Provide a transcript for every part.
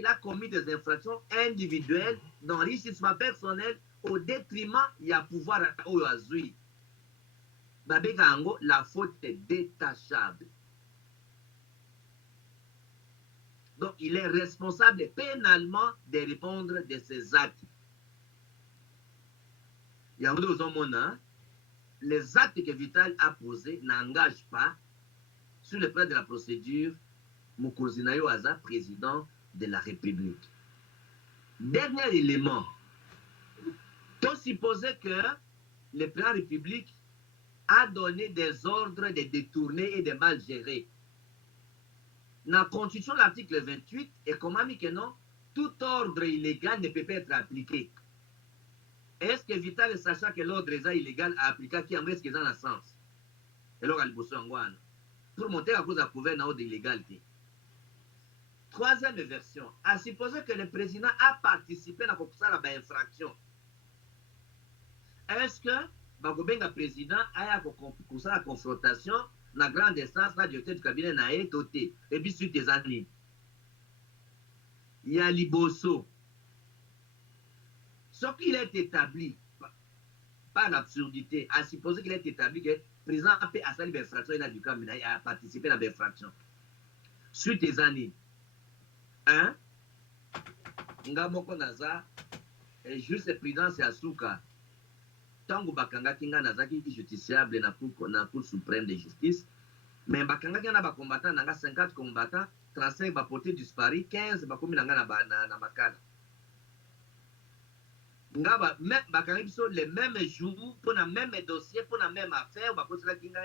qu'il a commis des infractions individuelles d'enrichissement personnel au détriment du pouvoir au azui. Babegango, la faute est détachable. Donc, il est responsable pénalement de répondre de ses actes. Il y a les actes que Vital a posés n'engagent pas, sur le plan de la procédure, Mokozinayo Aza, président de la République. Dernier élément, on supposait que le président de la République a donné des ordres de détourner et de mal gérer. Dans la Constitution, l'article 28, et comment dit que non, tout ordre illégal ne peut pas être appliqué. Est-ce que Vital, sachant que l'ordre est illégal, a appliqué qui en reste dans le sens? Et là, il y pour monter à cause de couvert dans l'ordre illégalité. Troisième version, à supposer que le président a participé dans l'infraction. Est-ce que le président a la confrontation dans la grande instance, la directeur du cabinet n'a été doté, et puis suite des années. Il y a Liboso. Ce qu'il est établi, par l'absurdité, à supposer qu'il est établi que le président a fait à l'infraction, il a participé à l'infraction. Suite des années. 1. Ngamoko naza, juste président c'est Asuka. Tango bakanga kinga nazaki justiciable na cour suprême de justice. Mais bakanga kinga ba combattant nanga 50 combattants, 35 ba porté disparu, 15 ba komi nanga na makala. Ngaba même bakanga biso les mêmes jours pour na même dossier pour na même affaire ba kosala kinga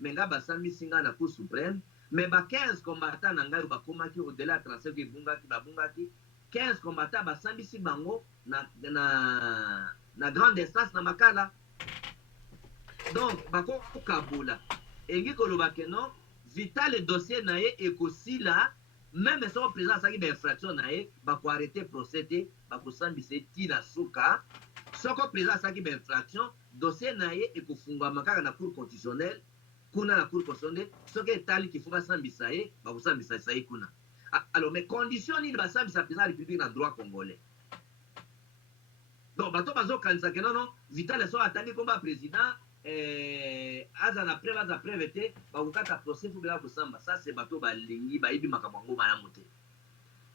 mais ngaba sami singa na cour suprême. Mais 15 combattants nanga ba komaki au-delà 35 bungaki 15 combattants ba sambisi bango na grande instance na makala. Donc bako kabula engi koloba ke non Vital le dossier nae ekosila même si on présente ça qui est infraction nae bako arrêter procédé bako sambisi tina suka soko présente ça qui est infraction dossier nae ekofungwa makaka na cour constitutionnelle kuna la cour constitutionnelle ce qui est tali qu'il faut pas sambisa ye bako sambisa ça kuna. Alors mais condition ni ba sambisa président de la République na droit congolais. Donc, bato bazo kanisa que non, Vital so atandi comme président, azan après vete, bakukata procès pour bela kusamba. Ça c'est bato balingi baibi makabango malamote.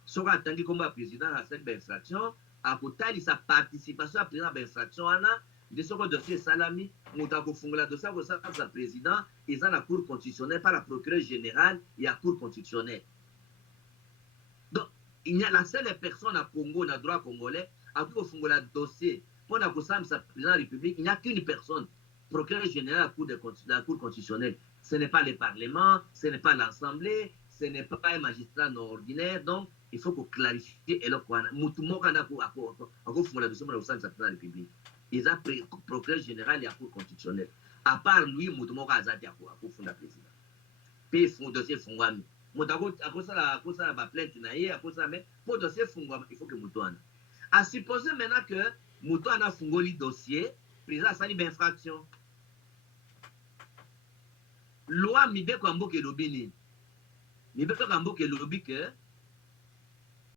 So atandi comme président à cette infraction, à côté sa participation à président d'infraction ana, de ce dossier salami, mutako fungula dossier ko sa président, ils ont la cour constitutionnelle par la procureure générale et la cour constitutionnelle. Donc, il y a la seule personne à Congo, dans le droit congolais, à qui on le dossier pour la président de la République, il n'y a qu'une personne, procureur général de la Cour constitutionnelle. Ce n'est pas le Parlement, ce n'est pas l'Assemblée, ce n'est pas un magistrat non ordinaire. Donc, il faut qu'on clarifie. Et là, le dossier pour la République. Il y a procureur général et la Cour constitutionnelle. À part lui, Moutumoka Azati à la président. Puis, il dossier Fungwami. À cause de la plainte, pour le dossier Fungwami, il faut que Moutuana. À supposer maintenant que Moutuana a fungoli dossier, président a sali d'infraction. Loi Mibeko Amboke Lobini. Mibeko Amboke Lobi que